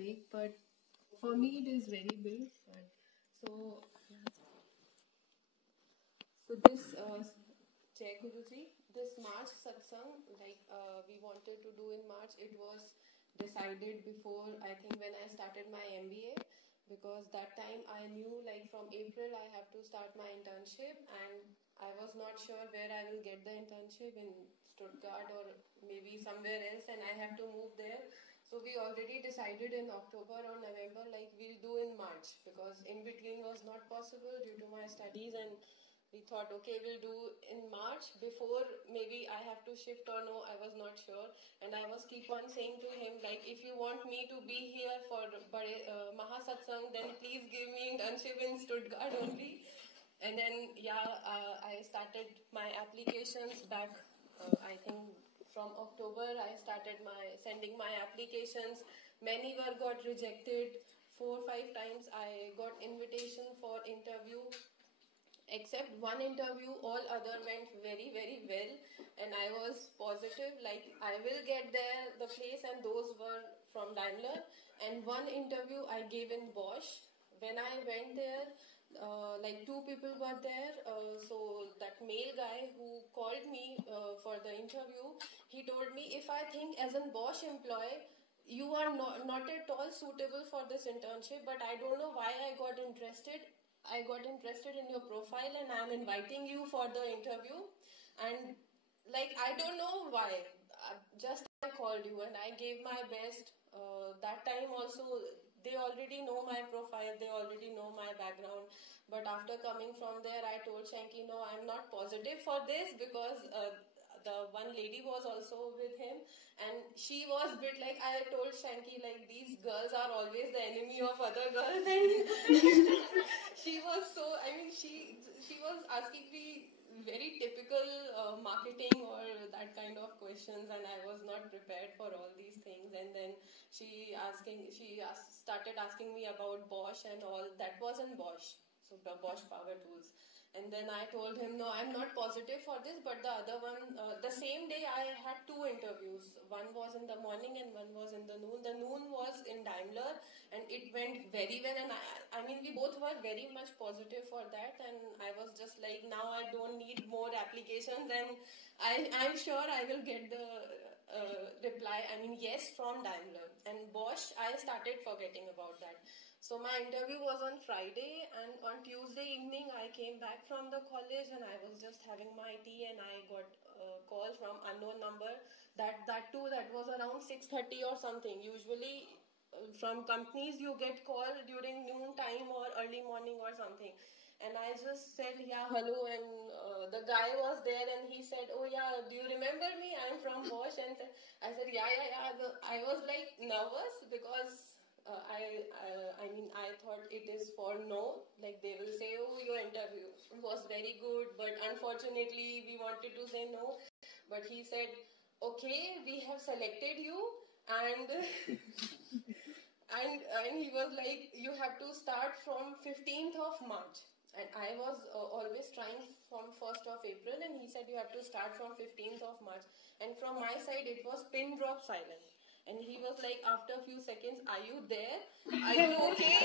break, but for me it is very big. But so so this Jai Guruji, this March satsang, we wanted to do in March, it was decided before, I think, when I started my MBA, because that time I knew like from April I have to start my internship, and I was not sure where I will get the internship, in Stuttgart or maybe somewhere else, and I have to move there. So we already decided in October or November, like we'll do in March, because in between was not possible due to my studies, and we thought, okay, we'll do in March. Before maybe I have to shift or no, I was not sure, and I was keep on saying to him, like, if you want me to be here for Mahasatsang, then please give me internship in Stuttgart only. And then I started my applications back. I think from October I started my sending my applications. Many were got rejected. 4 5 times I got invitation for interview, except one interview, all other went very very well, and I was positive like I will get there the place, and those were from Daimler. And one interview I gave in Bosch. When I went there, like two people were there, so that male guy who called me for the interview, he told me, if I think as a Bosch employee you are not at all suitable for this internship, but I don't know why I got interested in your profile, and I'm inviting you for the interview. And like, I don't know why. Just I called you and I gave my best. That time also, they already know my profile, they already know my background. But after coming from there, I told Shanky, no, I'm not positive for this, because the one lady was also with him, and she was bit like, I told Shanky, like, these girls are always the enemy of other girls. And she was so, I mean, she was asking me very typical marketing or that kind of questions, and I was not prepared for all these things. And then started asking me about Bosch and all. That was in Bosch, so the Bosch Power Tools. And then I told him, no, I'm not positive for this. But the other one, the same day I had two interviews. One was in the morning and one was in the noon. The noon was in Daimler, and it went very well. And I mean, we both were very much positive for that. And I was just like, now I don't need more applications, and I'm sure I will get the reply. I mean, yes, from Daimler. And Bosch, I started forgetting about that. So my interview was on Friday, and on Tuesday evening I came back from the college, and I was just having my tea, and I got a call from unknown number. That was around 6:30 or something. Usually from companies you get call during noon time or early morning or something. And I just said, yeah, hello, and the guy was there, and he said, oh yeah, do you remember me? I'm from Bosch. And I said, yeah. I was like nervous, because I thought it is for no, like they will say, oh, your interview was very good, but unfortunately we wanted to say no. But he said, okay, we have selected you, and and he was like, you have to start from 15th of March. And I was always trying from 1st of April, and he said you have to start from 15th of March. And from my side, it was pin drop silent. And he was like, after a few seconds, are you there? Are you okay?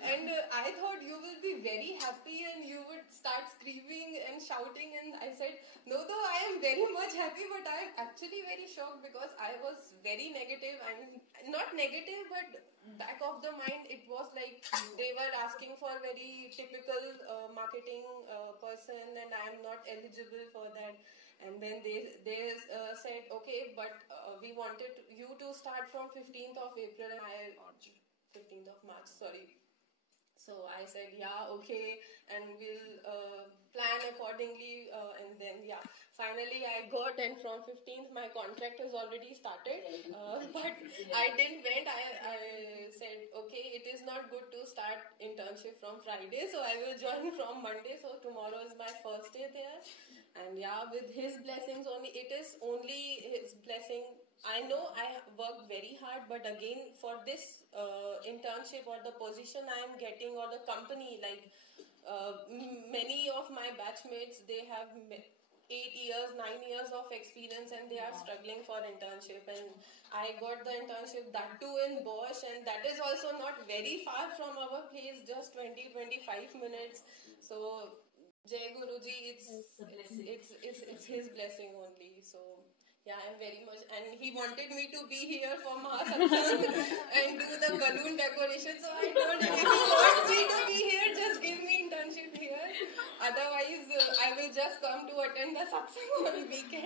And I thought you will be very happy and you would start screaming and shouting. And I said, no, though I am very much happy, but I am actually very shocked, because I was very negative. I mean, not negative, but back of the mind, it was like they were asking for very typical marketing person, and I am not eligible for that. And then they said, okay, but we wanted you to start from 15th of April, and 15th of March, sorry. So I said, yeah, okay, and we'll plan accordingly. And then, yeah, finally I got, and from 15th my contract has already started. But I didn't went. I said, okay, it is not good to start internship from Friday, so I will join from Monday. So tomorrow is my first day there. And yeah, with his blessings only, it is only his blessing. I know I worked very hard, but again, for this internship or the position I am getting, or the company, like many of my batchmates, they have 8 years, 9 years of experience, and they are struggling for internship. And I got the internship, that too in Bosch, and that is also not very far from our place, just 20-25 minutes. So Jai Guruji, it's his blessing only. So yeah, I'm very much, and he wanted me to be here for Mahasatsang and do the balloon decoration. So I told him, if you want me to be here, just give me internship here. Otherwise, I will just come to attend the satsang on weekend.